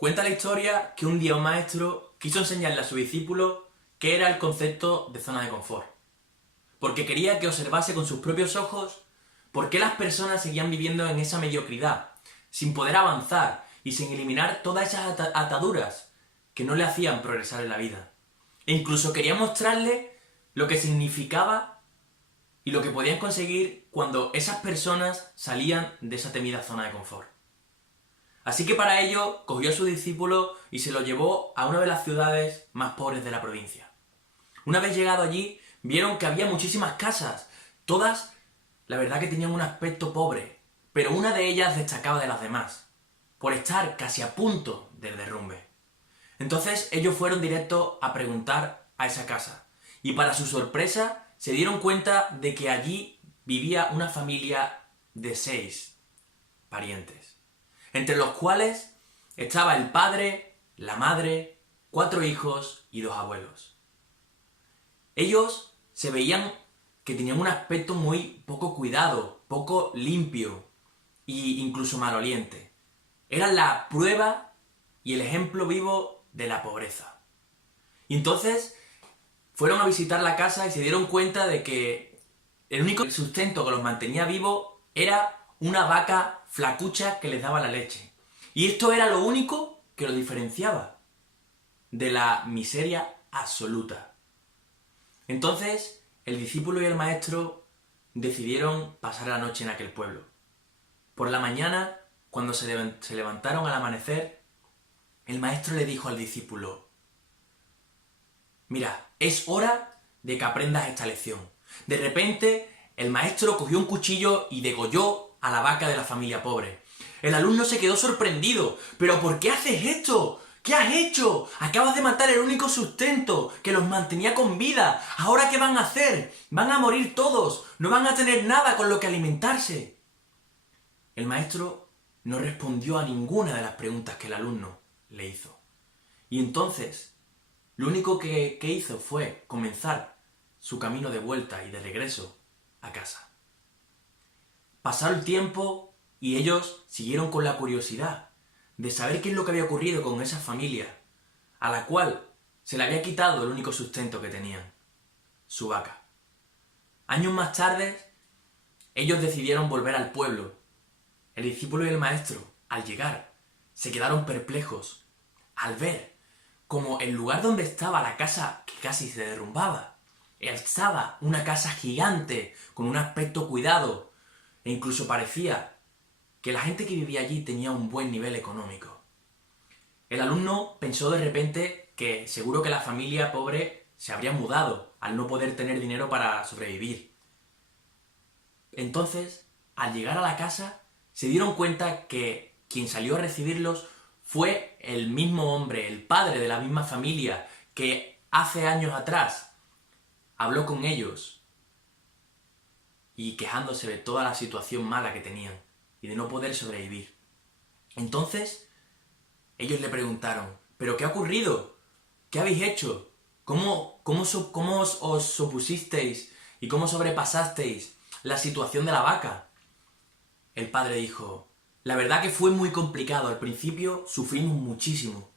Cuenta la historia que un día un maestro quiso enseñarle a su discípulo qué era el concepto de zona de confort, porque quería que observase con sus propios ojos por qué las personas seguían viviendo en esa mediocridad, sin poder avanzar y sin eliminar todas esas ataduras que no le hacían progresar en la vida. E incluso quería mostrarle lo que significaba y lo que podían conseguir cuando esas personas salían de esa temida zona de confort. Así que para ello cogió a su discípulo y se lo llevó a una de las ciudades más pobres de la provincia. Una vez llegado allí, vieron que había muchísimas casas, todas, la verdad que tenían un aspecto pobre, pero una de ellas destacaba de las demás, por estar casi a punto del derrumbe. Entonces ellos fueron directos a preguntar a esa casa, y para su sorpresa se dieron cuenta de que allí vivía una familia de 6 parientes, entre los cuales estaba el padre, la madre, 4 hijos y 2 abuelos. Ellos se veían que tenían un aspecto muy poco cuidado, poco limpio e incluso maloliente. Eran la prueba y el ejemplo vivo de la pobreza. Y entonces fueron a visitar la casa y se dieron cuenta de que el único sustento que los mantenía vivos era una vaca flacucha que les daba la leche. Y esto era lo único que los diferenciaba de la miseria absoluta. Entonces, el discípulo y el maestro decidieron pasar la noche en aquel pueblo. Por la mañana, cuando se levantaron al amanecer, el maestro le dijo al discípulo: mira, es hora de que aprendas esta lección. De repente, el maestro cogió un cuchillo y degolló a la vaca de la familia pobre. El alumno se quedó sorprendido. ¿Pero por qué haces esto? ¿Qué has hecho? Acabas de matar el único sustento que los mantenía con vida. ¿Ahora qué van a hacer? Van a morir todos. No van a tener nada con lo que alimentarse. El maestro no respondió a ninguna de las preguntas que el alumno le hizo. Y entonces, lo único que hizo fue comenzar su camino de vuelta y de regreso a casa. Pasaron el tiempo y ellos siguieron con la curiosidad de saber qué es lo que había ocurrido con esa familia, a la cual se le había quitado el único sustento que tenían, su vaca. Años más tarde, ellos decidieron volver al pueblo. El discípulo y el maestro, al llegar, se quedaron perplejos al ver como el lugar donde estaba la casa que casi se derrumbaba, estaba una casa gigante con un aspecto cuidado, e incluso parecía que la gente que vivía allí tenía un buen nivel económico. El alumno pensó de repente que seguro que la familia pobre se habría mudado al no poder tener dinero para sobrevivir. Entonces, al llegar a la casa, se dieron cuenta que quien salió a recibirlos fue el mismo hombre, el padre de la misma familia, que hace años atrás habló con ellos y quejándose de toda la situación mala que tenían y de no poder sobrevivir. Entonces, ellos le preguntaron: ¿pero qué ha ocurrido? ¿Qué habéis hecho? ¿Cómo os opusisteis y cómo sobrepasasteis la situación de la vaca? El padre dijo: la verdad que fue muy complicado. Al principio sufrimos muchísimo.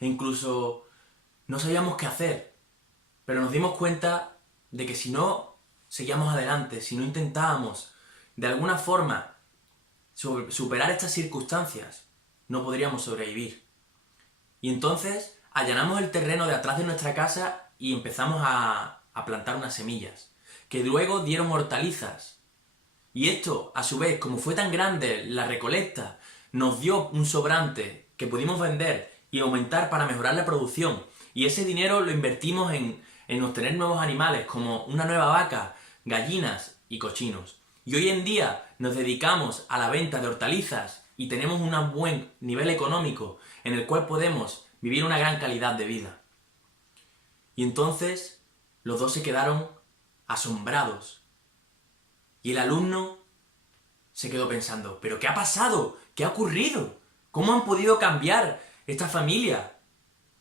E incluso no sabíamos qué hacer. Pero nos dimos cuenta de que si no seguíamos adelante, si no intentábamos de alguna forma superar estas circunstancias, no podríamos sobrevivir. Y entonces allanamos el terreno de atrás de nuestra casa y empezamos a plantar unas semillas, que luego dieron hortalizas. Y esto, a su vez, como fue tan grande la recolecta, nos dio un sobrante que pudimos vender y aumentar para mejorar la producción. Y ese dinero lo invertimos en obtener nuevos animales, como una nueva vaca, gallinas y cochinos. Y hoy en día nos dedicamos a la venta de hortalizas y tenemos un buen nivel económico en el cual podemos vivir una gran calidad de vida. Y entonces los dos se quedaron asombrados. Y el alumno se quedó pensando: ¿pero qué ha pasado? ¿Qué ha ocurrido? ¿Cómo han podido cambiar esta familia?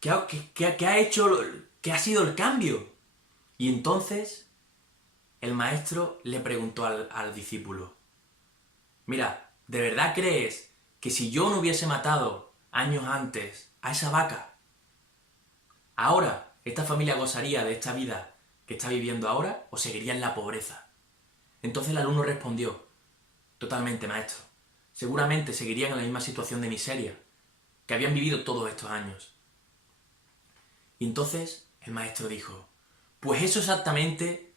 ¿Qué ha hecho? ¿Qué ha sido el cambio? Y entonces el maestro le preguntó al discípulo: mira, ¿de verdad crees que si yo no hubiese matado años antes a esa vaca, ahora esta familia gozaría de esta vida que está viviendo ahora o seguiría en la pobreza. Entonces el alumno respondió, totalmente, maestro. Seguramente seguirían en la misma situación de miseria que habían vivido todos estos años. Y entonces el maestro dijo, pues eso exactamente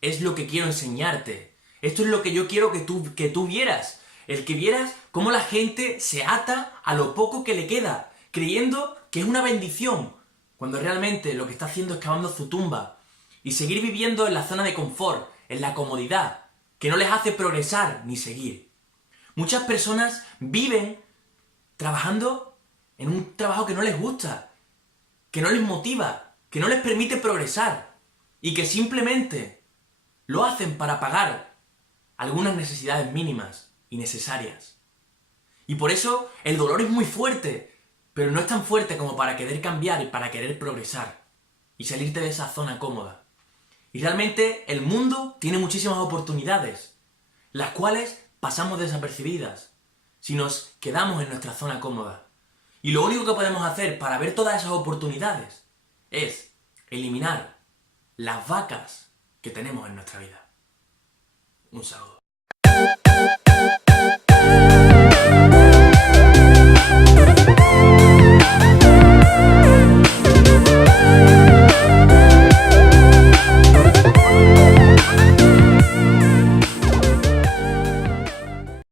es lo que quiero enseñarte. Esto es lo que yo quiero que tú vieras. El que vieras cómo la gente se ata a lo poco que le queda, creyendo que es una bendición, cuando realmente lo que está haciendo es cavando su tumba y seguir viviendo en la zona de confort, en la comodidad, que no les hace progresar ni seguir. Muchas personas viven trabajando en un trabajo que no les gusta, que no les motiva, que no les permite progresar y que simplemente lo hacen para pagar algunas necesidades mínimas y necesarias. Y por eso el dolor es muy fuerte, pero no es tan fuerte como para querer cambiar y para querer progresar y salirte de esa zona cómoda. Y realmente el mundo tiene muchísimas oportunidades, las cuales pasamos desapercibidas si nos quedamos en nuestra zona cómoda. Y lo único que podemos hacer para ver todas esas oportunidades es eliminar las vacas que tenemos en nuestra vida. Un saludo.